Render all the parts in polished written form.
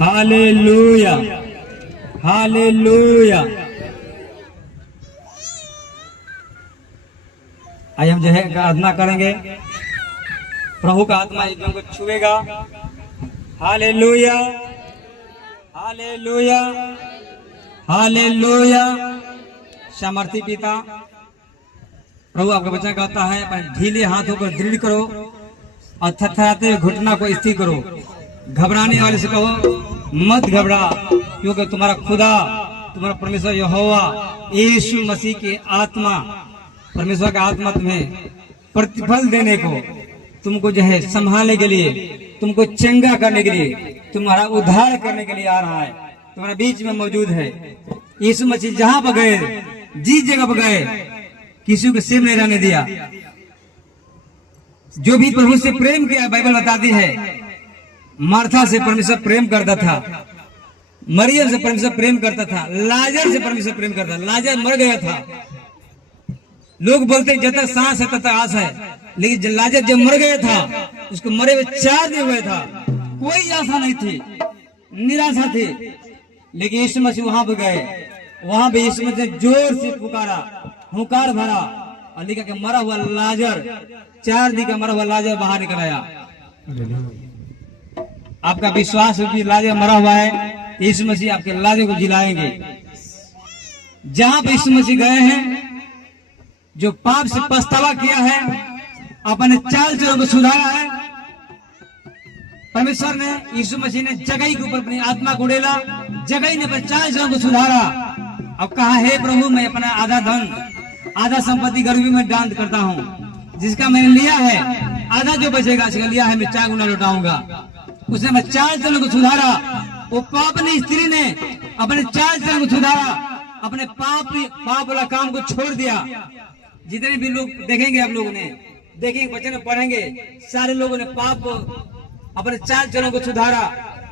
Hallelujah, hallelujah. आइए हम जो है आराधना करेंगे, प्रभु का आत्मा यज्ञों को छुएगा। Hallelujah, hallelujah, hallelujah. सामर्थी पिता, प्रभु आपका वचन कहता है अपने ढीले हाथों को दृढ़ करो और थरथराते हुए घुटना को स्थिर करो। घबराने वाले से कहो मत घबरा, क्योंकि तुम्हारा खुदा, तुम्हारा परमेश्वर यहोवा यीशु मसीह की आत्मा, परमेश्वर का आत्मा तुम्हें प्रतिफल देने को, तुमको जो है संभालने के लिए, तुमको चंगा करने के लिए, तुम्हारा उद्धार करने के लिए आ रहा है, तुम्हारे बीच में मौजूद है। यीशु मसीह जहां पर गए, जिस जगह पर गए, किसी को सिर नहीं रहने दिया। जो भी प्रभु से प्रेम किया, बाइबल बताती है मार्था से परमेश्वर प्रेम करता था, मरियम से परमेश्वर प्रेम करता था, लाजर से परमेश्वर प्रेम करता था। लाजर मर गया था। लोग बोलते जब तक सांस है तब तक आस है, लेकिन लाजर जब मर गया था, उसको मरे हुए 4 दिन हुए था, कोई आशा नहीं थी, निराशा थी। लेकिन यीशु मसीह वहां पर गए, वहां पे यीशु मसीह ने जोर से पुकारा, हुंकार भरा और लिखा कि मरा हुआ लाजर, 4 दिन का मरा हुआ लाजर बाहर निकल आया। आपका विश्वास है कि लाजर मरा हुआ है, यीशु मसीह आपके लाजर को जिलाएंगे। जहां पे यीशु मसीह गए हैं, जो पाप से पछतावा किया है, अपने चाल चलन को सुधारा है, परमेश्वर ने, यीशु मसीह ने जगह के ऊपर अपनी आत्मा को उड़ेला, जगह ने अपने चाल चलन को सुधारा। अब कहा है प्रभु मैं अपना आधा धन, आधा संपत्ति गरीबी में दान करता हूँ, जिसका मैंने लिया है आधा जो बचेगा, इसका लिया है मैं 4 गुना लौटाऊंगा। उसने मैं चाल चलन को सुधारा। वो पापनी स्त्री ने अपने चाल चलन को सुधारा, अपने पाप वाला काम को छोड़ दिया। जितने भी लोग देखेंगे, आप लोगों ने देखेंगे, वचन में पढ़ेंगे, सारे लोगों ने पाप को, अपने चाल चलन को सुधारा,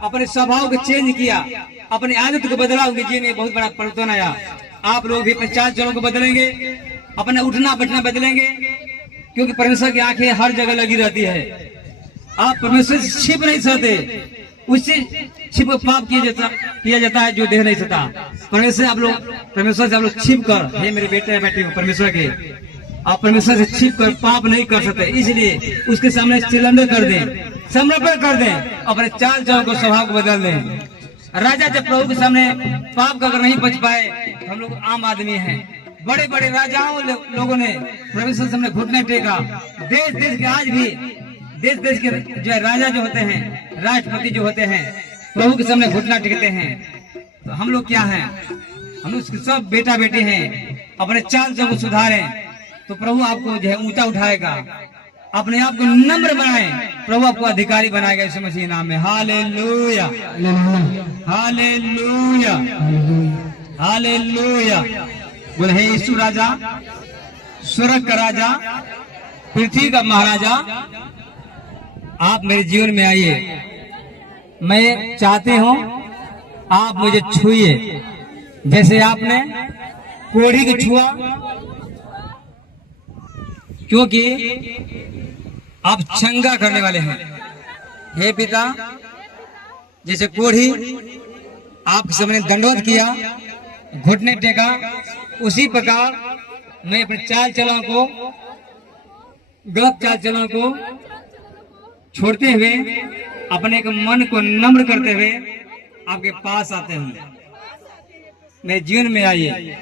अपने स्वभाव को चेंज किया, अपनी आदत को बदला। उनके जीवन में बहुत बड़ा परिवर्तन आया। आप लोग भी अपने चाल चलन को बदलेंगे, अपना उठना बैठना बदलेंगे, क्योंकि परमेश्वर की आंखें हर जगह लगी रहती है। आप परमेश्वर से छिप नहीं सकते, उससे छिप पाप किया जाता है जो देह नहीं सकता। परमेश्वर से आप लोग छिप कर, हे मेरे बेटे बेटी परमेश्वर के, आप परमेश्वर से छिप कर पाप नहीं कर सकते। इसलिए उसके सामने सिलेंडर कर दें, समर्पण कर दें, अपने चाल चलन को, स्वभाव को बदल दें। राजा जब प्रभु के सामने पाप का अगर नहीं बच पाए, तो हम लोग आम आदमी हैं। बड़े बड़े राजाओं लोगों ने परमेश्वर के सामने घुटने टेका। देश देश के आज भी देश देश के जो राजा जो होते हैं, राष्ट्रपति जो होते हैं, प्रभु के सामने घुटना टेकते हैं। तो हम लोग क्या हैं? हम लोग सब बेटा बेटी हैं। अपने चाल चलन को सुधारें तो प्रभु आपको जो है ऊंचा उठाएगा। अपने आप को नम्र बनाएं, प्रभु आपको अधिकारी बनाएगा यीशु मसीह नाम में। Hallelujah, hallelujah, hallelujah. बोले हे यीशु राजा, स्वर्ग का राजा, पृथ्वी का महाराजा, आप मेरे जीवन में आइए। मैं चाहती हूँ आप मुझे छुइए, जैसे आपने कोढ़ी को छुआ, क्योंकि आप चंगा करने वाले हैं। हे पिता, जैसे कोढ़ी आपके सामने दंडवत किया, घुटने टेका, उसी प्रकार मैं अपने चाल चलन को, गलत चाल चलन को छोड़ते हुए, अपने के मन को नम्र करते हुए आपके पास आते हैं। मेरे जीवन में आइए,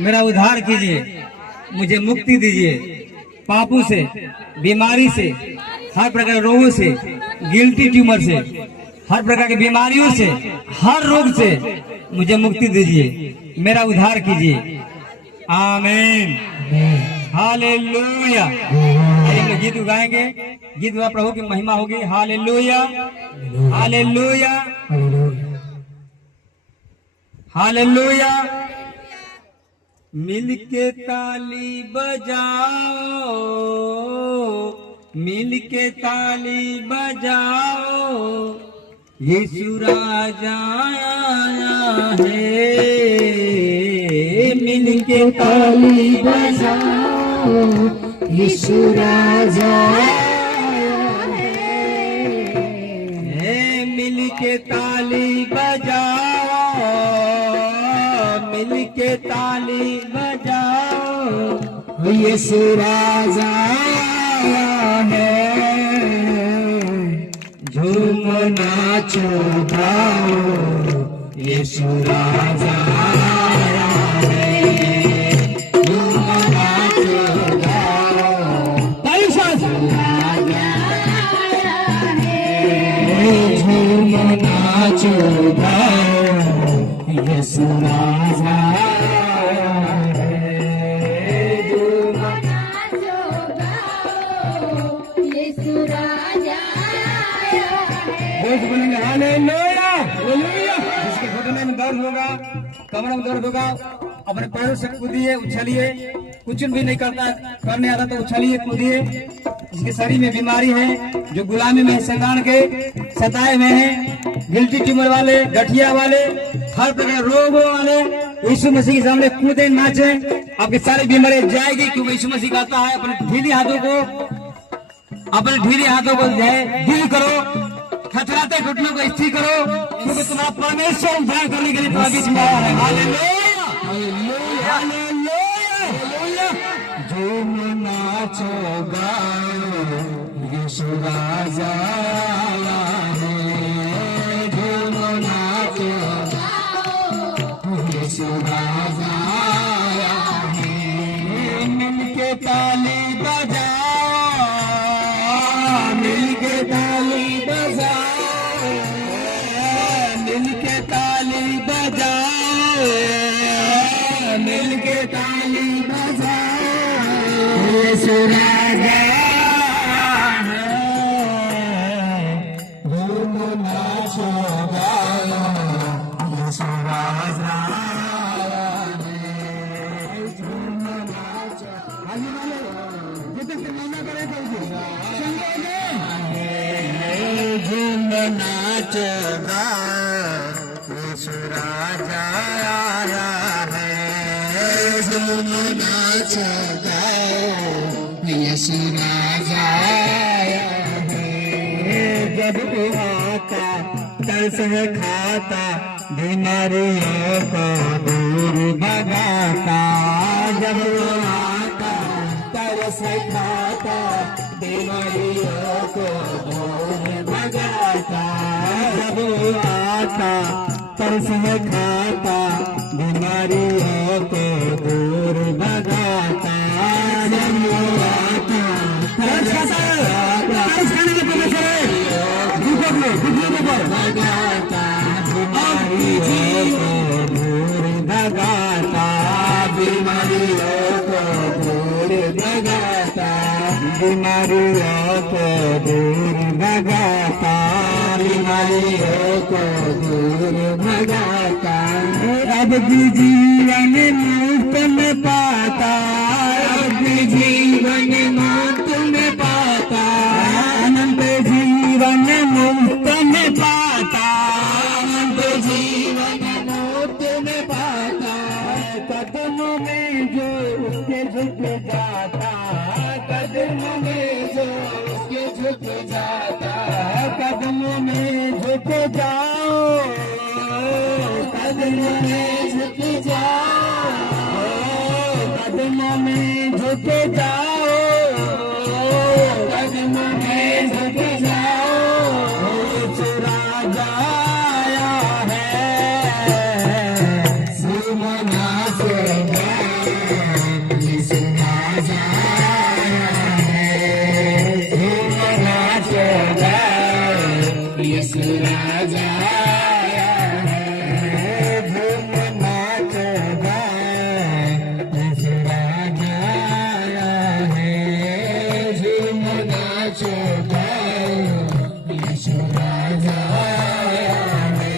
मेरा उद्धार कीजिए, मुझे मुक्ति दीजिए पापों से, बीमारी से, हर प्रकार के रोगों से, गिल्टी ट्यूमर से, हर प्रकार की बीमारियों से, हर रोग से मुझे मुक्ति दीजिए, मेरा उद्धार कीजिए। आमीन, हालेलुया। हम लोग गीत गाएंगे, गीत गा, प्रभु की महिमा होगी। Hallelujah, hallelujah, hallelujah. मिलके ताली बजाओ, मिलके ताली बजाओ, यीशु राजा आया है। मिलके ताली बजाओ, यीशु राजा आया है। मिलके ताली बजाओ, मिलके ताली बजाओ, यीशु राजा आया है, झूम नाचो गाओ, यीशु राजा आया है, झूम नाचो गाओ, पैसा राजा आया है, झूम नाचो गाओ, यीशु राजा आया है, झूम नाचो गाओ, यीशु राजा आया है। बोल बोलेंगे हालेलुया हालेलुया। जिसके घुटने में दर्द होगा, कमर में दर्द होगा, अपने पैरों से कूदिए, उछलिए, कुछ भी नहीं करता करने आता तो उछलिए, कूदिए। जिसके शरीर में बीमारी है, जो गुलामी में शैतान के सताए हुए हैं, गिल्टी ट्यूमर वाले, गठिया वाले, हर प्रकार रोगों वाले, यीशु मसीह के सामने कूदे, नाचे, आपकी सारी बीमारी जाएगी। क्योंकि यीशु मसीह कहता है अपने ढीली हाथों को ढील करो, थरथराते घुटनों को स्थिर करो, क्योंकि तुम्हारा परमेश्वर उद्धार करने के लिए तुम्हारे बीच में आया है। Hallelujah hallelujah hallelujah. झूम नाचो गाओ, यीशु राजा आया है, झूम नाचो गाओ, यीशु राजा आया है, मिलके ताली बजाओ, मिलके ताली बजाओ, मिलके ताली बजाओ, मिलके ताली बजाओ, यीशु राजा है, झूम नाचो गाओ, यीशु राजा है, झूम नाचो। आगे वाले जितने से मना करे झूम नाचो गाओ, यीशु राजा आया है, झूम नाचो गाओ, यीशु राजा आया है। जब वो आता तरस है खाता, बीमारियों को दूर भगाता, जब वो आता तरस है खाता, बीमारियों को दूर भगाता, जब वो आता तरस है खाता, बीमारियों को दूर भगाता, जब वो आता तरस भगाता, बीमारियों को दूर भगाता, बीमारियों को दूर भगाता, बीमारियों को दूर भगाता, बीमारियों को दूर भगाता। अब भी जीवन मुक्त में पाता, अब भी जीवन मुक्त में पाता, अनंत जीवन मुक्त में पाता, अनंत जीवन मुक्त में पाता। कदमों में जो उसके झुक जाता, कदमों में जो उसके झुक जाता, कदमों में झुक जाओ, कदमों में झुक जाओ, कदमों में झुक जाओ, कदमों में झुक जाओ, यीशु राजा आया है, झूम नाचो गाओ, यीशु राजा आया है, झूम नाचो गाओ, यीशु राजा आया है, झूम नाचो गाओ, यीशु राजा आया है, झूम नाचो गाओ, यीशु राजा आया है।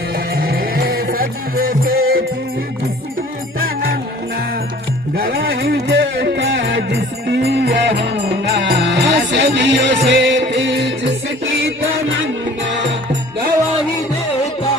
सदियों से तू जिसकी तमन्ना, गवाही देता जिसकी यहोवा, सदियों से तू जिसकी तमन्ना, गवाही देता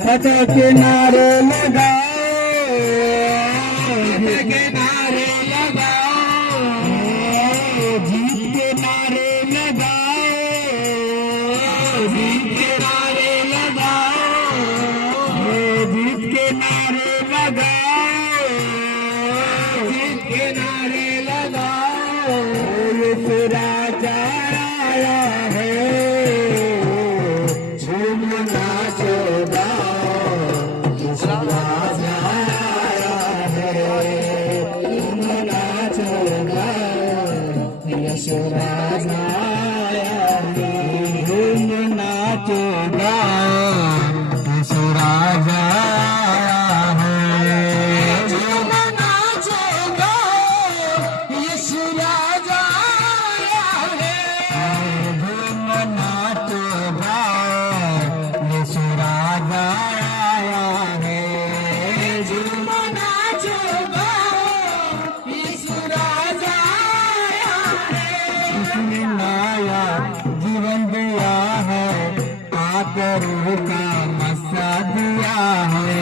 सच के नारे लगाओ, सच के नारे लगाओ, जीत के नारे लगाओ, जीत के नारे लगाओ, जीत के नारे लगाओ, जीत के नारे लगाओ। यीशु राजा आया है, झूम नाचो गाओ, यीशु राजा आया है, झूम नाचो गाओ, यीशु राजा आया है, झूम नाचो गाओ, यीशु राजा आया है, झूम नाचो गाओ, यीशु राजा आया है, झूम नाचो गाओ, यीशु राजा आया है, झूम नाचो गाओ, यीशु राजा आया है। उसने नया जीवन दिया है, आकर का मसा दिया है,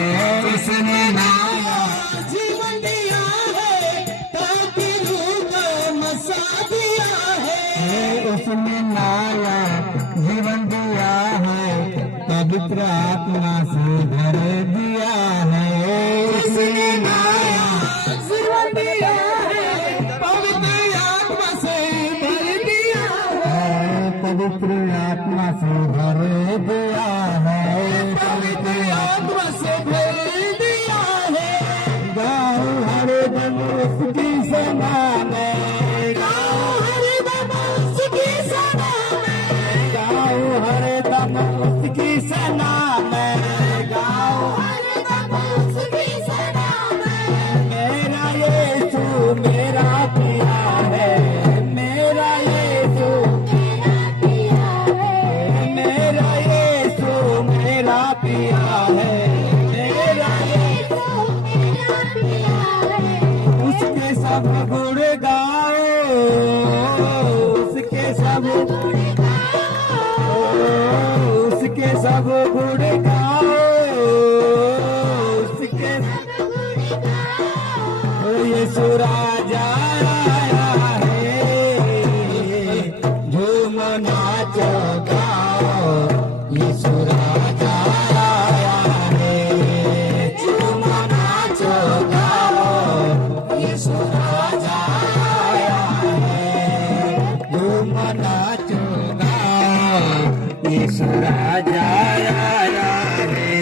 उसने नया जीवन दिया है, ताकि का मसा दिया है, उसने नया जीवन दिया है, पवित्र आत्मा से भर दिया है, उसने नया जीवन दिया है, पवित्र आत्मा से भर दिया है, पवित्र आत्मा से भर दिया है, पवित्र आत्मा से भर दिया है। गाओ हरदम उसकी सना में, गाओ हरदम उसकी सना में, गाओ हरदम उसकी सना में, गाओ हरदम उसकी सना में। मेरा यीशु मेरा पिया है, मेरा यीशु मेरा पिया है, मेरा यीशु मेरा पिया है, मेरा यीशु मेरा पिया है। उसके सब गुण गाओ, उसके सब गुण गाओ, उसके सब गुण गाओ, उसके सब गुण गाओ। यीशु राजा आया है, झूम नाचो गाओ, यीशु राजा आया है, झूम नाचो गाओ, यीशु राजा आया है, झूम नाचो गाओ, यीशु राजा आया है,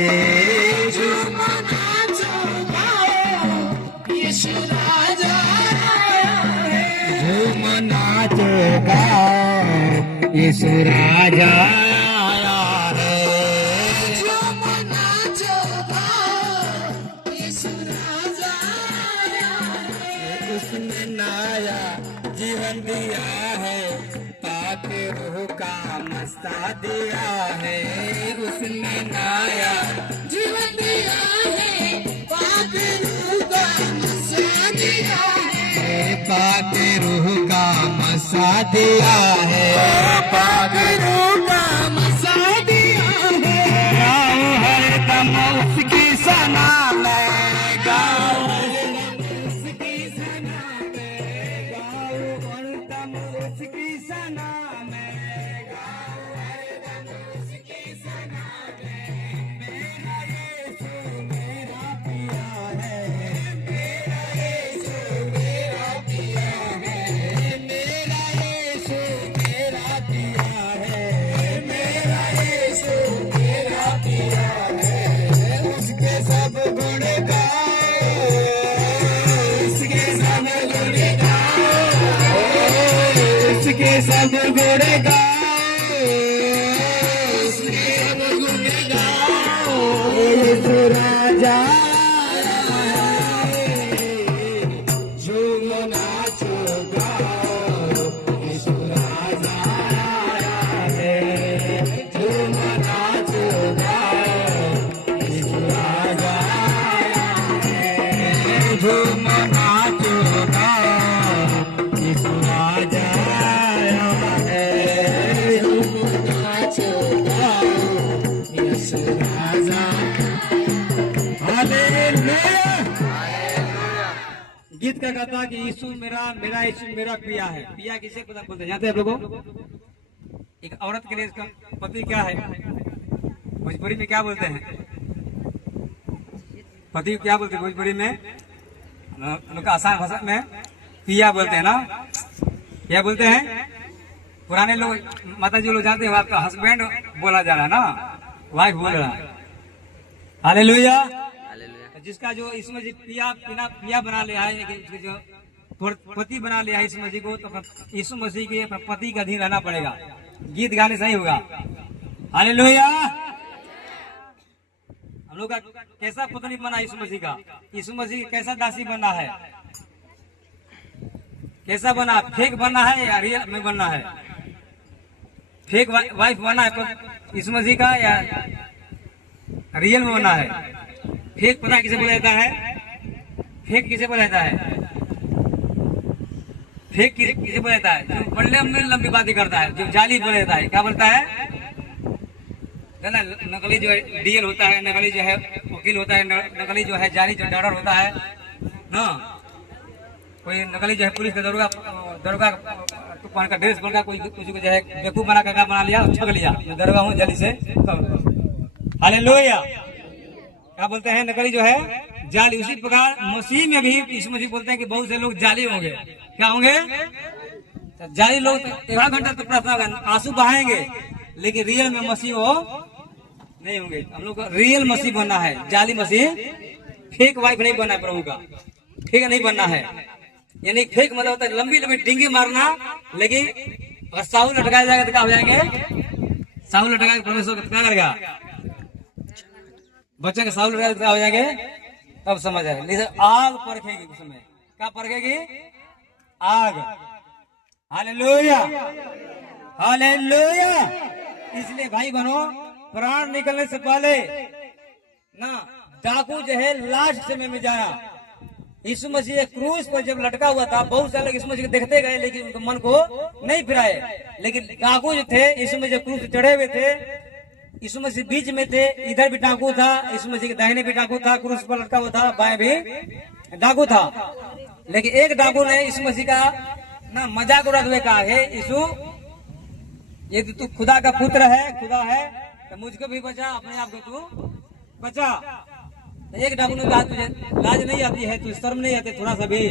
झूम नाचो गाओ, यीशु राजा आया है, झूम नाचो गाओ, यीशु राजा आया है, झूम नाचो गाओ, यीशु राजा आया है। उसने नया जीवन दिया है, पाक रूह का मस्ता दिया है, उसने नया जीवन दिया है, पाक रूह का मस्ता दिया है, पाक रूह का मसा दिया है, पाक रूह का मसा दिया है। गाओ हरदम उसकी सना में, गाओ हरदम उसकी सना में, गाओ हरदम उसकी सना में, गाओ हरदम उसकी सना में। मेरा यीशु मेरा पिया है, मेरा यीशु मेरा पिया है, मेरा यीशु मेरा पिया है, मेरा यीशु मेरा पिया है। उसके सब गुण गाओ, उसके सब गुण गाओ, उसके सब गुण गाओ, उसके सब गुण गाओ। यीशु राजा झूम नाचो गाओ, यीशु राजा आया है, झूम नाचो गाओ, यीशु राजा आया है, झूम नाचो गाओ, यीशु राजा आया है, झूम नाचो गाओ, यीशु राजा क्या कहता है कि यीशु मेरा यीशु मेरा पिया है। पिया किसे पता बोलते हैं, जानते हैं आप लोगों? एक औरत के लिए इसका पति क्या है? भोजपुरी में क्या बोलते हैं? पति को क्या बोलते हैं भोजपुरी में? हम लोग का आसान भाषा में पिया बोलते हैं ना। क्या बोलते हैं? पुराने लोग माता जी लोग जानते हैं, आपका हस्बैंड बोला जा रहा है ना, वाइफ बोल रहा है। हालेलुया। जिसका जो इसमें जी पिया बना लिया है, जो पति बना लिया है यीशु मसीह को, तो यीशु मसीह के पति का अधीन रहना पड़ेगा। गीत गाने सही होगा। हालेलुया। हम लोग का कैसा पत्नी बना यीशु मसीह का? यीशु मसीह कैसा दासी बनना है? कैसा बना? फेक बनना है या रियल में बनना है? फेक वाइफ बनना है यीशु मसीह का या रियल में बनना है? फेक पता किसे बोला जाता है? फेक किसे बोला जाता है? फेक किसे बोला जाता है? जो बड़े लंबी बातें करता है, जो जाली बोला जाता है। क्या बोलता है ना? नकली जो है डीएल होता है, नकली जो है वकील होता है, नकली जो है जाली जो डॉक्टर होता है ना। कोई नकली जो है पुलिस का दरोगा तो पहन का ड्रेस बनकर कोई किसी को जो है बेवकूफ बना लिया, ठग लिया। मैं दरोगा हूँ जल्दी से। हालेलुया। क्या बोलते हैं? नकली जो है जाली। उसी प्रकार मसीह में भी यीशु मसीह बोलते हैं कि बहुत से लोग जाली होंगे। क्या होंगे? जाली लोग 1 घंटा तक प्रार्थना आंसू बहाएंगे, लेकिन रियल में मसीह हो नहीं होंगे। हम लोग को रियल मसीह बनना है, जाली मसीह। फेक वाइफ नहीं बनना है प्रभु का, फेक नहीं बनना है। यानी फेक मतलब होता है लंबी लंबी डिंगी मारना, लेकिन अगर साहू लटकाया जाएगा तो क्या हो जाएंगे? साहू लटका परमेश्वर क्या करेगा? बच्चे के साहू लटका क्या हो जाएंगे? तब समझ आएगा। लेकिन आग परखेगी उस समय। क्या परखेगी? आग। Hallelujah, hallelujah. इसलिए भाई बनो, प्राण निकलने से पहले ना डाकू जो है लास्ट समय में जाया। यीशु मसीह क्रूस पर जब लटका हुआ था, बहुत सारे लोग यीशु मसीह को देखते गए, लेकिन उनके मन को नहीं फिराए। लेकिन डाकू जो थे, यीशु मसीह क्रूस पर चढ़े हुए थे, यीशु मसीह बीच में थे। इधर भी डाकू था, यीशु मसीह के दाहिने भी डाकू था, क्रूस पर लटका हुआ था, बाएं भी डाकू था। लेकिन एक डाकू ने यीशु मसीह का ना मजाक उड़ाते हुए कहा, हे यीशु, यदि तू खुदा का पुत्र है, खुदा है, तो मुझको भी बचा, अपने आप को तू बचा। तो एक डाकू ने कहा, तुझे लाज नहीं आती है? तुझे शर्म नहीं आती थोड़ा सा भी?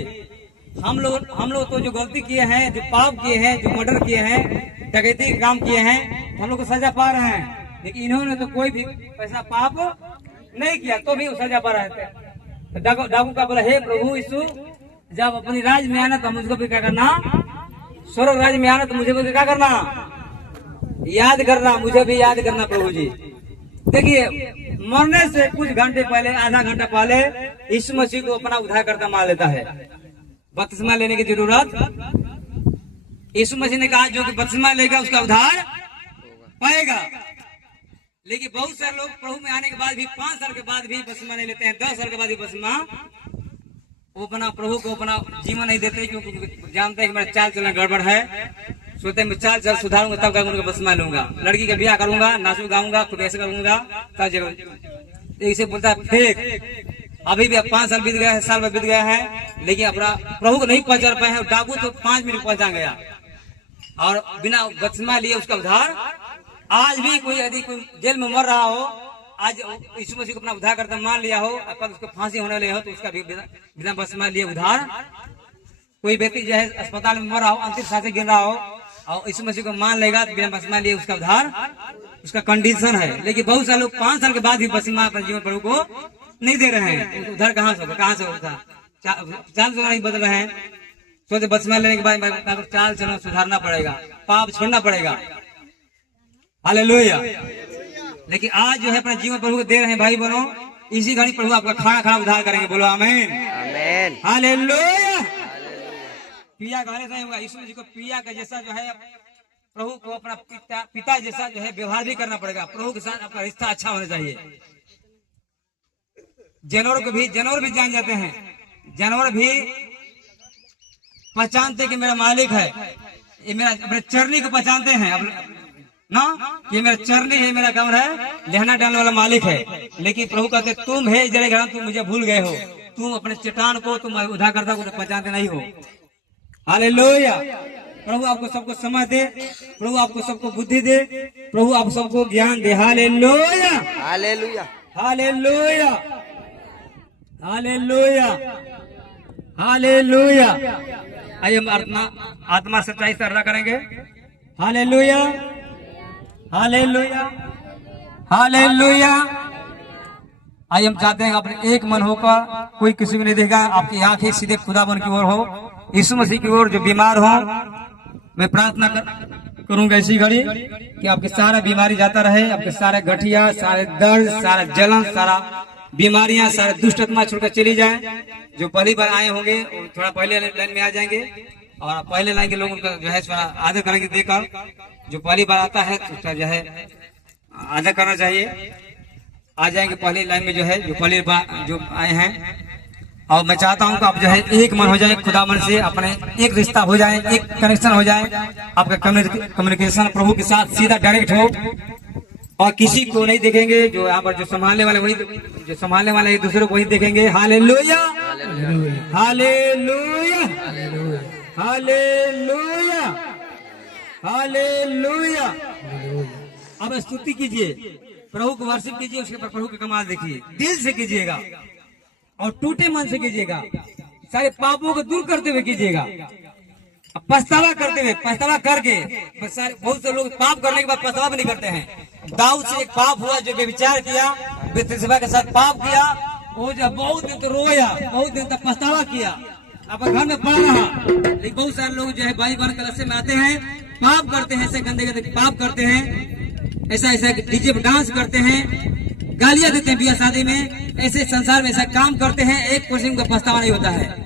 हम लोग तो जो गलती किए हैं, जो पाप किए हैं, जो मर्डर किए हैं, डकैती के काम किए हैं, हम लोग को सजा पा रहे हैं। लेकिन इन्होंने तो कोई भी ऐसा पाप नहीं किया, तो भी सजा पा रहे थे। तो डाकू का बोला, हे प्रभु यीशु, जब अपनी राज में आना तो मुझको भी क्या करना? स्वर्ग राज में आना तो मुझे भी क्या करना? याद करना, मुझे भी याद करना प्रभु जी। देखिए, मरने से कुछ घंटे पहले, आधा घंटा पहले यीशु मसीह को अपना उद्धारकर्ता मान लेता है। बपतिस्मा लेने की जरूरत, यीशु मसीह ने कहा जो कि बपतिस्मा लेगा उसका उद्धार पाएगा। लेकिन बहुत सारे लोग प्रभु में आने के बाद भी 5 साल के बाद भी बपतिस्मा नहीं लेते हैं, 10 साल के बाद भी बपतिस्मा वो अपना प्रभु को अपना जीवन नहीं देते, क्योंकि जानते हैं कि मेरा चाल चलना गड़बड़ है। सोचते हैं मैं चाल चल सुधारूंगा तब उनका बपतिस्मा लूंगा, लड़की का ब्याह करूंगा, नाचू गाऊंगा, खुद ऐसे करूंगा तब जरूर। इसे बोलता है फेक। अभी भी 5 साल बीत गया है, साल में बीत गया है, लेकिन अपना प्रभु को नहीं पहचान पाए हैं। डाकू तो 5 मिनट पहचान गया और बिना बपतिस्मा लिए उसका उद्धार। आज भी कोई यदि कोई जेल में मर रहा हो, आज यीशु मसीह को अपना उद्धार करता मान लिया हो, कल उसको फांसी होने वाली हो, तो उसका भी बिना बपतिस्मा लिए उद्धार। कोई व्यक्ति जो है अस्पताल में मर रहा हो, अंतिम सांसें गिर रहा हो, और यीशु मसीह को मान लेगा तो बिना बपतिस्मा लिए उसका उद्धार, उसका कंडीशन है। लेकिन बहुत सारे लोग 5 साल के बाद भी बपतिस्मा अपने जीवन प्रभु को नहीं दे रहे हैं। उद्धार कहाँ से होगा? चाल चलना नहीं बदल रहे हैं। सोचते बपतिस्मा लेने के बाद चाल चलना सुधारना पड़ेगा, पाप छोड़ना पड़ेगा। हालेलुया। लेकिन आज जो है अपना जीवन प्रभु को दे रहे हैं भाई बनो, इसी घड़ी प्रभु आपका खाना खाना उद्धार करेंगे। बोलो आमीन, आमीन, हालेलुया। पिया गाने से होगा। यीशु मसीह को पिया का जैसा जो है प्रभु को अपना पिता जैसा जो है व्यवहार भी करना पड़ेगा। प्रभु के साथ आपका रिश्ता अच्छा होना चाहिए। जानवर भी जान जाते हैं, जानवर भी पहचानते कि मेरा मालिक है, ये मेरा अपने चरनी को पहचानते हैं ना, ये मेरा चरनी है, मेरा कमर है, लहना डालने वाला मालिक है। लेकिन प्रभु कहते तुम है जड़े घर, तुम मुझे भूल गए हो। तुम अपने चट्टान को तुम उद्धारकर्ता को पहचानते नहीं हो। हालेलुया। प्रभु आपको सबको समझ दे, प्रभु आपको सबको बुद्धि दे, प्रभु आप सबको ज्ञान दे। Hallelujah, hallelujah, hallelujah, hallelujah, hallelujah. आइए हम आत्मा सच्चाई से अर्जा करेंगे। Hallelujah, hallelujah, hallelujah. आइए हम चाहते हैं अपने एक मन होकर, कोई किसी को नहीं देगा, आपकी आंखें सीधे खुदाबंद की ओर हो, यीशु मसीह की ओर। जो बीमार हो, मैं प्रार्थना करूंगा इसी घड़ी कि आपके सारा बीमारी जाता रहे, आपके सारे गठिया, सारे दर्द, सारा जलन, सारा बीमारियां, सारे दुष्ट आत्मा छोड़कर चली जाए। जो पहली बार आए होंगे वो थोड़ा पहले लाइन में आ जाएंगे, और पहले लाइन के लोग उनका जो है आदर करेंगे देकर। जो पहली बार आता है तो उसका जो है आदर करना चाहिए। आ जाएंगे पहली लाइन में, जो है जो पहली बार जो आए हैं। और मैं चाहता हूं कि आप जो है एक मन हो जाए खुदावन से, अपने एक रिश्ता हो जाए, एक कनेक्शन हो जाए, आपका कम्युनिकेशन प्रभु के साथ सीधा डायरेक्ट हो, और किसी को नहीं देखेंगे। जो यहाँ पर जो संभालने वाले वही, जो संभालने वाले एक दूसरे को वही देखेंगे। Hallelujah, hallelujah, hallelujah, hallelujah. अब स्तुति कीजिए, प्रभु को वर्शिप कीजिए, उसके पर प्रभु के कमाल देखिए, दिल से कीजिएगा और टूटे मन से कीजिएगा, सारे पापों को दूर करते हुए कीजिएगा, पछतावा करते हुए, पछतावा करके। बहुत से लोग पाप करने के बाद पछतावा भी नहीं करते हैं। दाऊद से एक पाप हुआ, जो व्यभिचार किया, बेतशेबा के साथ पाप किया, वो जो बहुत दिन तो रोया, बहुत दिन तक पछतावा किया, अपने घर में पड़ा रहा। लेकिन बहुत सारे लोग जो है बाई बार कलश में आते हैं, पाप करते हैं, ऐसे गंदे गंदे पाप करते हैं, ऐसा ऐसा डीजे पर डांस करते हैं, गालियां देते हैं ब्याह शादी में, ऐसे संसार में ऐसा काम करते हैं, एक परसेंट का पछतावा नहीं होता है।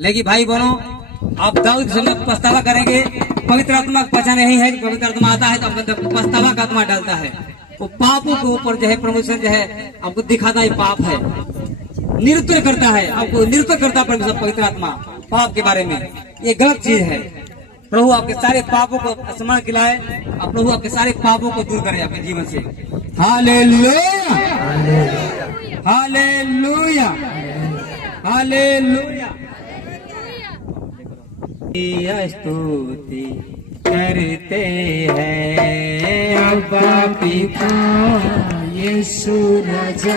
लेकिन भाई बहनों, आप दाऊद से पछतावा करेंगे, पवित्र आत्मा को पता नहीं है कि पवित्र आत्मा आता है तो आपके अंदर पछतावा का आत्मा डालता है। वो पापों के ऊपर जो है प्रमोशन जो है आपको दिखाता है पाप है, निरुत्तर करता है, आपको निरुत्तर करता है पवित्र आत्मा पाप के बारे में। ये गलत चीज है। प्रभु आपके सारे पापों को स्मरण दिलाए, और प्रभु आपके सारे पापों को दूर करे अपने जीवन से। Hallelujah, hallelujah, hallelujah. स्तुति करते हैं अब्बा पिता यीशु राजा,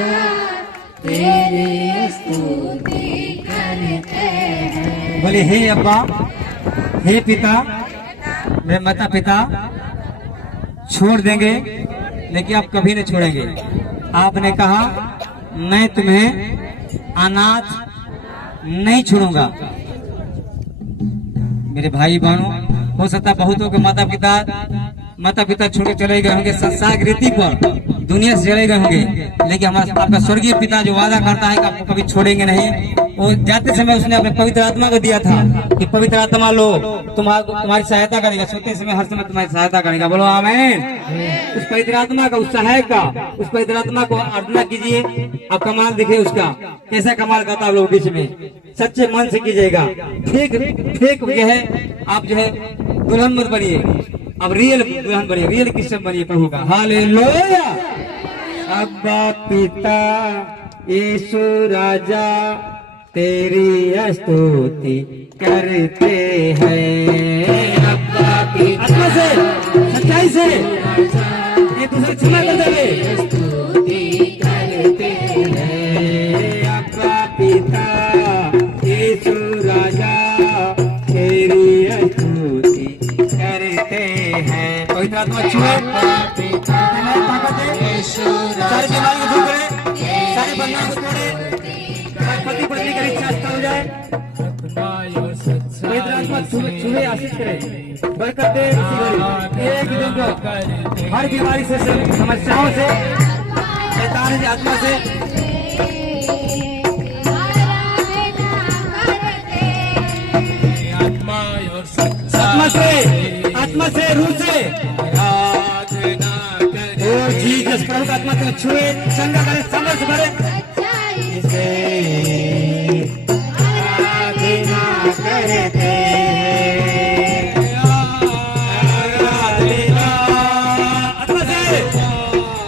तेरी स्तुति करते हैं। बोले हे अब्बा, हे पिता, मेरे माता पिता छोड़ देंगे लेकिन आप कभी नहीं छोड़ेंगे। आपने कहा मैं तुम्हें अनाथ नहीं छोड़ूंगा। मेरे भाई बहनों, हो सकता बहुतों के माता पिता छोड़ के चले गए होंगे संसार की रीति पर, दुनिया से चले गए होंगे, लेकिन हमारा आपका स्वर्गीय पिता जो वादा करता है कि आपको कभी छोड़ेंगे नहीं, वो जाते समय उसने अपने पवित्र आत्मा को दिया था कि पवित्र आत्मा लो, तुम्हारी सहायता करेगा, सोते समय हर समय तुम्हारी सहायता करेगा। बोलो आमीन। उस पवित्र आत्मा का, उस सहायक का, उस पवित्र आत्मा को आराधना कीजिए, आप कमाल दिखे उसका, कैसा कमाल करता है लोग बीच में। सच्चे मन से कीजिएगा, फेक जो है आप जो है दुल्हन मत बनिए, अब रियल दुल्हन बनिए, रियल क्रिश्चियन बनिए प्रभु का। हालेलुया। अब्बा पिता यीशु राजा, तेरी स्तुति करते हैं। अब्बा पिता, आत्मा से, सच्चाई से, ये दूसरे क्षमा कर देंगे, स्तुति करते हैं। अब्बा पिता यीशु राजा, तेरी स्तुति करते हैं। पवित्र आत्मा छुए, ताकत है, सारी बीमारी को दूर करे, सारे बंधन को तोड़े, पति पत्नी का रिश्ता अच्छा हो जाए, पवित्र आत्मा छुए आशीष करे, बरकत दे एक दिन को हर बीमारी से, समस्याओं से, शैतान की आत्मा से, आत्मा से, रूह से, ओ जीसस प्रभु का आत्मा से छुए, चंगा करे, समर्थ करे, इसे आराधना करते हैं।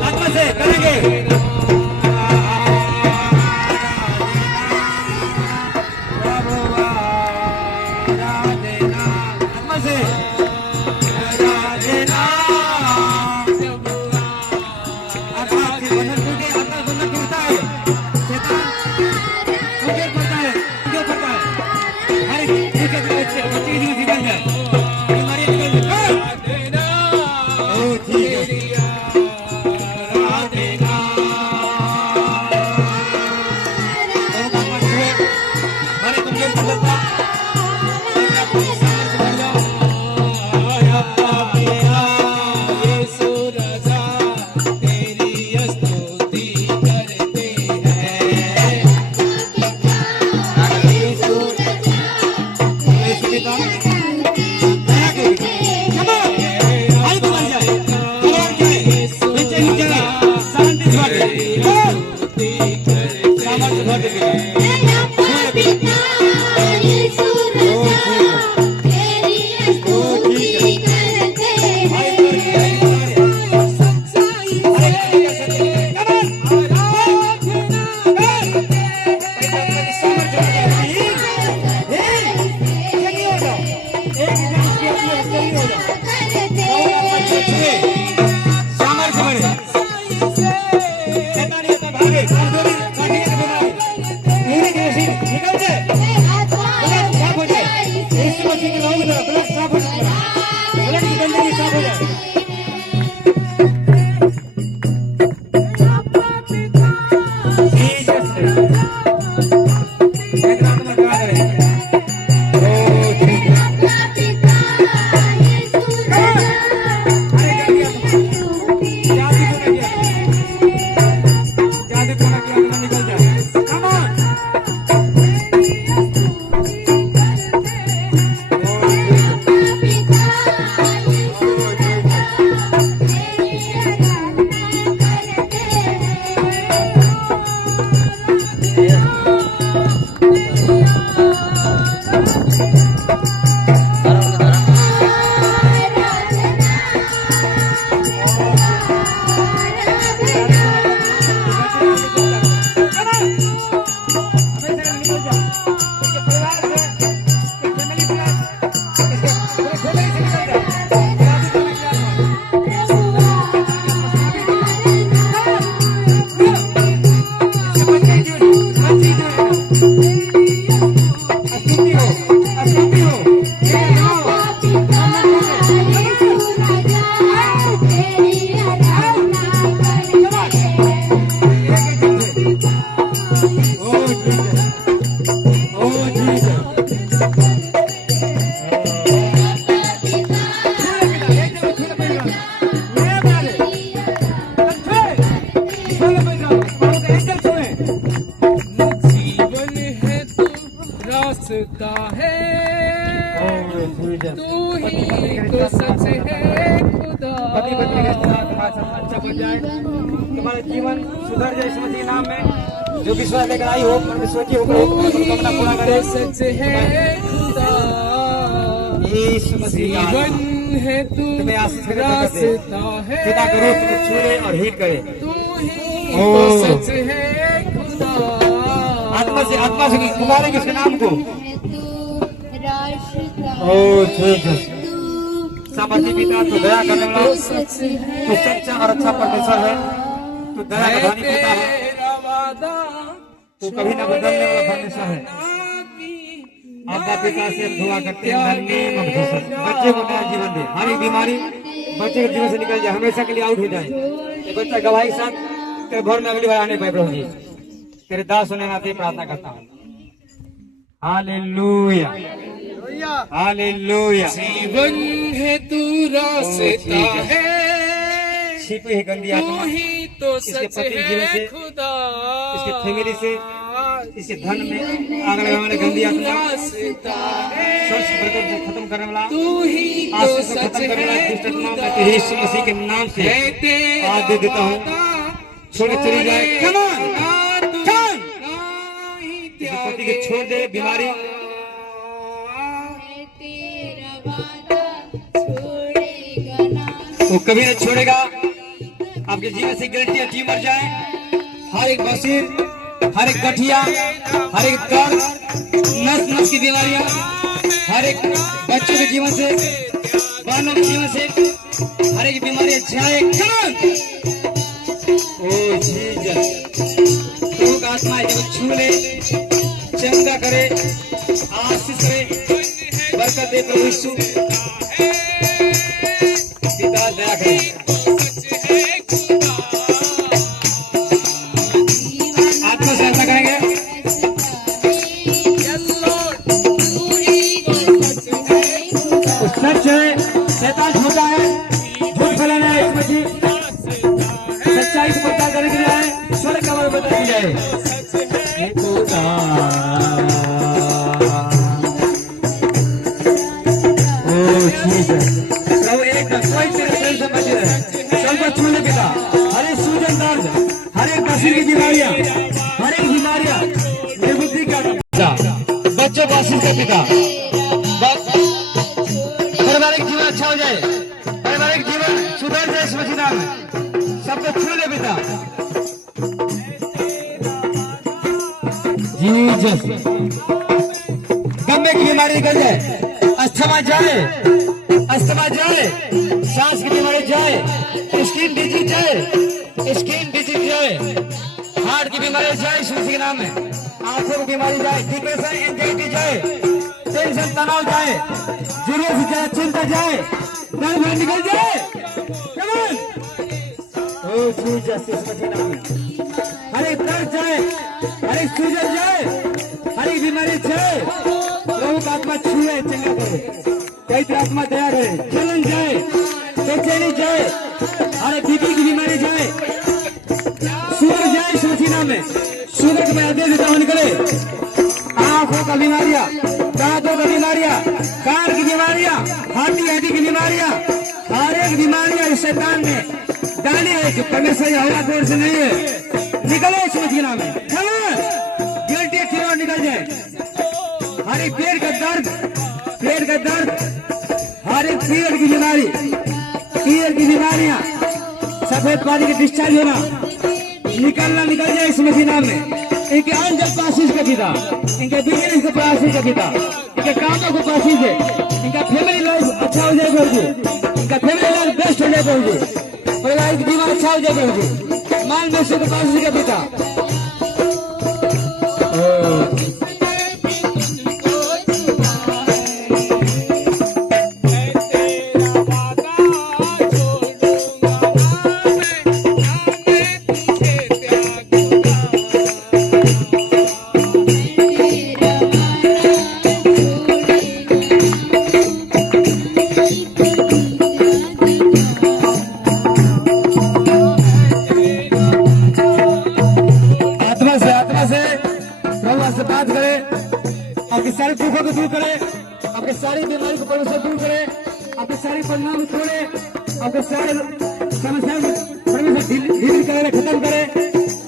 आत्मा से करेंगे। देना जब आकाश के बंधन टूटे, आकाश बंधन टूटता है, शैतान ऊपर पड़ता है, क्यों पड़ता है? हर एक बच्चे की जीवन निकल जाए, बीमारी निकल जाए। ओ ठीक है, रास्ता है, तू ही तो सच है खुदा। पति पत्नी के साथ अच्छा बन जाए, तुम्हारा जीवन सुधर जाए यीशु मसीह के नाम में। जो विश्वास लेकर आई हो परमेश्वर की होकर मनोकामना पूरा करे। सच है खुदा, यीशु मसीह जीवन है तू, तुम्हें आशीष करे, रास्ता है, पिता का रूप तुम्हें छूए और हिट करे। तू ही तो सच है खुदा। आत्मा से पुकारेंगे इसके नाम को। ओ ठीक है, सामर्थी पिता तू दया करने वाला, तू सच्चा और अच्छा परमेश्वर है, तू दया का धनी पिता है, तू कभी न बदलने वाला परमेश्वर है। आपका पिता से दुआ करते हैं, बच्चे को नया जीवन दे, हर एक बीमारी बच्चे के जीवन से निकल जाए, हमेशा के लिए आउट हो जाए। ये बच्चा गवाही के साथ तेरे घर में अगली बार आने पाए। प्रभु जी तेरे दास होने नाते प्रार्थना करता हूँ। Hallelujah, hallelujah. जीवन है तू, रास्ता है, छिपी है गंदी आत्मा, तू ही तो इसके सच पति जीवन है से, खुदा। इसके फैमिली से, इसके धन में आग लगाने वाले गंदी आत्मा, रास्ता है, सर्च बरकत को खत्म करने वाला, तू ही तो आशीष को सच खत्म करने वाला है दुष्ट आत्मा, खुदा। मैं तेरे यीशु मसीह के नाम से आज दे देता हूँ, छोड़ चली जाए। Come on, come, इसके पति के छोड़ दे बीमारी, वो कभी नहीं छोड़ेगा। आपके जीवन से गिल्टी ट्यूमर जाए, हर एक बसीर, हर एक गठिया, हर एक दर्द, नस नस की बीमारियां, हर एक बच्चों के जीवन से, बहनों के जीवन से जय। शैतान छोटा है, झूठ फैलाना है इसमें जी, सच्चाई को प्रचार करने के लिए आए, स्वर्ग का वरदान बताया जाए। प्रभु एक कोई तेरे प्रेम से बचे रहे, सबको छूने पिता, हर एक सूजन दर्द, हर एक बसीर की बीमारियां, हर एक बीमारियां, निर्बुद्धि का बच्चों को आशीष का पिता, पारिवारिक जीवन अच्छा हो जाए, पारिवारिक जीवन सुधर जाए, इस मसीह नाम में सबको छू ले पिता। जीसस, गम्मे की बीमारी निकल जाए, अस्थमा जाए, अस्थमा जाए, सांस की बीमारी जाए, स्किन डिजीज जाए, स्किन डिजीज जाए, हार्ट की बीमारी जाए यीशु मसीह के नाम में, आंखों की बीमारी जाए, डिप्रेशन एंजाइटी जाए, टेंशन तनाव जाए, जरूरत जाए, चिंता जाए, डर भय निकल जाए। ओ जीसस, यीशु मसीह के नाम में हर एक दर्द जाए, हर एक सूजन जाए, हर एक बीमारी जाए, प्रभु का आत्मा छुए, चंगा करे, पवित्र आत्मा तैयार है, जलन जाए, बेचैनी जाए, हर एक बीपी की बीमारी जाए, शुगर जाए यीशु मसीह नाम में, शुगर के मैं आदेश देता हूं निकले, आंखों का बीमारियां, दांतों का बीमारियां, कान की बीमारियां, हड्डी की बीमारियां, हर एक बीमारियां इस शैतान ने डाली है जो परमेश्वर यहोवा की ओर से नहीं है, निकले यीशु मसीह के नाम में, गिल्टी थीरोइड निकल जाए, हर एक पेट का दर्द, पेट का दर्द, हर एक पीरियड की बीमारी, पीरियड की बीमारियां, सफेद पानी के डिस्चार्ज होना, निकलना निकल जाए यीशु मसीह नाम में। इनके अंजल को आशीष का पिता, इनके बिजनेस को आशीष का पिता, इनके कामों को आशीष दे, इनका फैमिली लाइफ अच्छा हो जाए प्रभु, इनका फैमिली लाइफ बेस्ट हो जाए प्रभु, पारिवारिक जीवन अच्छा हो जाए प्रभु, माल में से को आशीष का पिता। बात करे, आपकी सारी दुखों को दूर करे, आपकी सारी बीमारी को परमेश्वर दूर करे, आपके सारी परिणाम छोड़े, आपके सारे समस्याओं को परमेश्वर ढील करे, खत्म करे,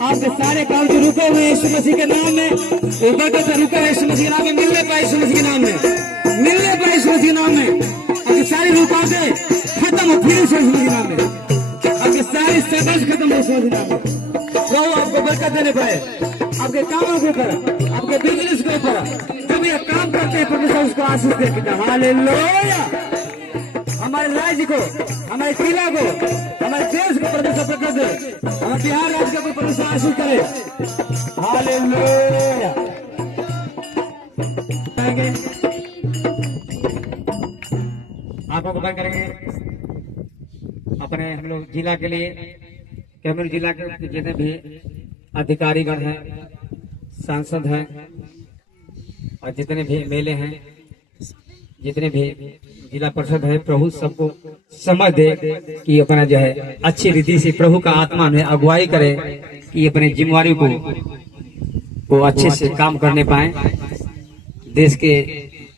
आपके सारे काम जो रुके हुए यीशु मसीह के नाम में, ऊपर से रुके हुए यीशु मसीह के नाम में, मिलने पाए यीशु मसीह के नाम में, मिलने पाए यीशु मसीह के नाम में, आपकी सारी रुकावटें खत्म हो फिर यीशु मसीह के नाम में, आपकी सारी संघर्ष खत्म हो यीशु मसीह के नाम में। प्रभु आपको बरकत देने पाए, आपके कामों के ऊपर, आपके बिजनेस के ऊपर, जो भी आप काम करते हैं परमेश्वर उसको आशीष दे पिता। हालेलुया। हमारे राज्य को, हमारे जिला को, हमारे देश को परमेश्वर प्रकट दे, हमारे बिहार राज्य को परमेश्वर आशीष करे। हालेलुया। आंखों को बंद करेंगे अपने हम लोग जिला के लिए, कैमूर जिला के जितने भी अधिकारीगण हैं, सांसद हैं और जितने भी एमएलए हैं, जितने भी जिला परिषद है, प्रभु सबको समझ दे कि अपना जो है अच्छी रीति से प्रभु का आत्मा में अगुवाई करे कि अपने जिम्मेवारी को अच्छे से काम करने पाए। देश के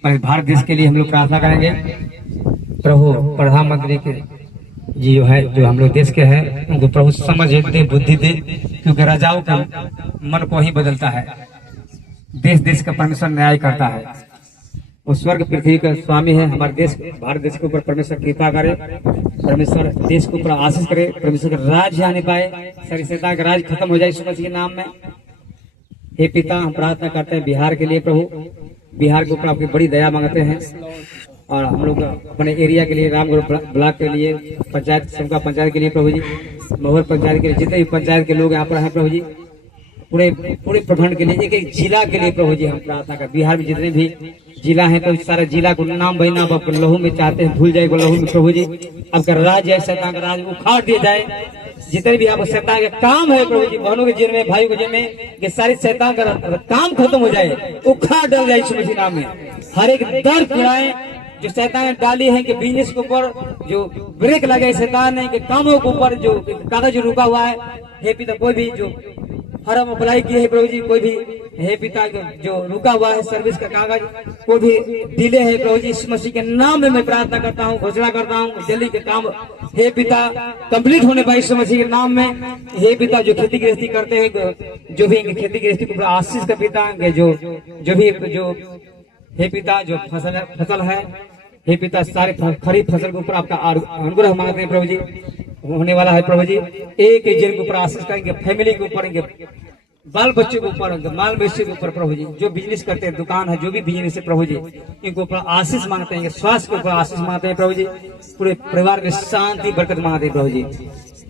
भारत देश के लिए हम लोग प्रार्थना करेंगे। प्रभु प्रधानमंत्री के जी जो है, जो हम लोग देश के हैं, उनको प्रभु समझ दे, बुद्धि दे, क्योंकि राजाओं का मन को ही बदलता है, देश देश का परमेश्वर न्याय करता है। वो स्वर्ग पृथ्वी का स्वामी है। हमारे देश, भारत देश के ऊपर परमेश्वर कृपा करे, परमेश्वर देश के ऊपर आशीष करे, परमेश्वर का राज आने पाए, सारी शैतान का राज खत्म हो जाए यीशु मसीह के नाम में। हे पिता, हम प्रार्थना करते हैं बिहार के लिए प्रभु, बिहार के ऊपर आपकी बड़ी दया मांगते हैं, और हम लोग अपने एरिया के लिए, रामगढ़ ब्लॉक के लिए, पंचायत समका पंचायत के लिए प्रभु जी, महुर पंचायत के लिए, जितने भी पंचायत के लोग यहाँ पर हैं प्रभु जी, पूरे प्रखंड के लिए, एक एक जिला के लिए प्रभु जी हम प्रार्थना कर। बिहार में जितने भी जिला हैं, तो सारे जिला को नाम बही नाम अपने लहू में चाहते हैं, भूल जाए लहू में प्रभु जी। आपका राज है, शैतान का राज उखाड़ दिया जाए। जितने भी आपको शैतान के काम है प्रभु जी, बहनों के जिन में, भाई के जिन में, ये सारी शैतान का काम खत्म हो जाए, उखाड़ डाल जाए यीशु मसीह नाम में। हर एक दर्द पीड़ाएं जो शैतान ने डाली है कि बिजनेस के ऊपर जो ब्रेक लगे, शैतान ने कि कामों के ऊपर जो कागज रुका हुआ है, हे पिता कोई भी जो फॉर्म अप्लाई किए है प्रभु जी, कोई भी हे पिता जो रुका हुआ है सर्विस का कागज, कोई भी डिले है प्रभु जी, इस मसीह के नाम में मैं प्रार्थना करता हूँ, घोषणा करता हूँ जल्दी के काम हे पिता कंप्लीट होने पाए इस मसीह के नाम में। हे पिता जो खेती गृहस्थी करते हैं, जो भी इनकी खेती गृहस्थी को आशीष का पिता, जो भी जो हे पिता जो फसल है हे पिता, सारे खरीफ फसल के ऊपर आपका अनुग्रह मांगते हैं प्रभु जी, होने वाला है प्रभु जी। एक एक जन के ऊपर आशीष करेंगे, फैमिली के ऊपर, इनके बाल बच्चों के ऊपर, माल मवेशी के ऊपर प्रभु जी, जो बिजनेस करते हैं, दुकान है, जो भी बिजनेस है प्रभु जी, इनके ऊपर आशीष मांगते हैं, स्वास्थ्य के ऊपर आशीष मांगते हैं प्रभु जी, पूरे परिवार में शांति बरकत मांगते हैं प्रभु जी।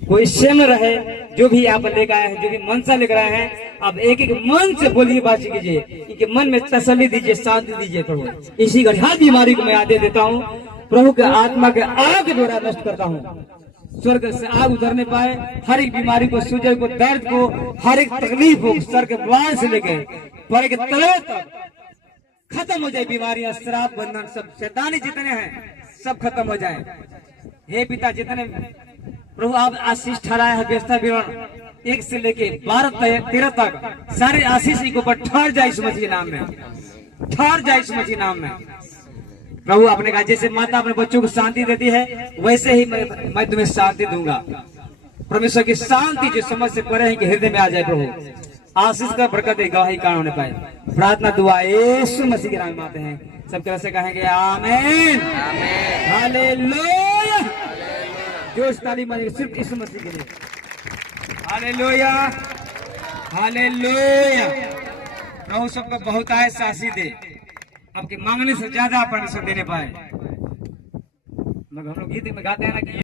कोई सेम रहे, जो भी आप लेकर आए हैं, जो भी मनसा लेकर आए हैं, आप एक एक मन से बोलिए, बात कीजिए, इनके मन में तसल्ली दीजिए, शांति दीजिए प्रभु। इसी घड़ी हर बीमारी को मैं आदेश देता हूँ, प्रभु के आत्मा के आग द्वारा नष्ट करता हूँ, स्वर्ग से आग उतरने पाए, हर एक बीमारी को, सूजन को, दर्द को, हर एक तकलीफ को, सर के बाल से लेकर पैर के तले तक खत्म हो जाए बीमारियां, श्राप, बंधन, सब शैतानी जितने हैं सब खत्म हो जाए। हे पिता जितने प्रभु आप आशीष ठहराया है, व्यवस्था विवरण 1 से लेके 12-13 तक सारे आशीष के ऊपर ठहर जाए इस मसीह के नाम में, ठहर जाए इस मसीह के नाम में प्रभु। आपने कहा जैसे माता अपने बच्चों को शांति देती है, वैसे ही मैं तुम्हें शांति दूंगा। परमेश्वर की शांति जो समझ से परे है कि हृदय में आ जाए प्रभु, आशीष का बरकत गवाही कारण होने पाए। प्रार्थना दुआ यीशु मसीह के नाम में आते हैं, सब तरह से कहेंगे आमीन, हालेलुया। जोश ताली मारेंगे सिर्फ यीशु मसीह के लिए, हालेलुया, हालेलुया। प्रभु सबको बहुत आए सासी दे, आपके मांगने से ज्यादा परमेश्वर देने पाए। हम लोग गीत में गाते हैं ना कि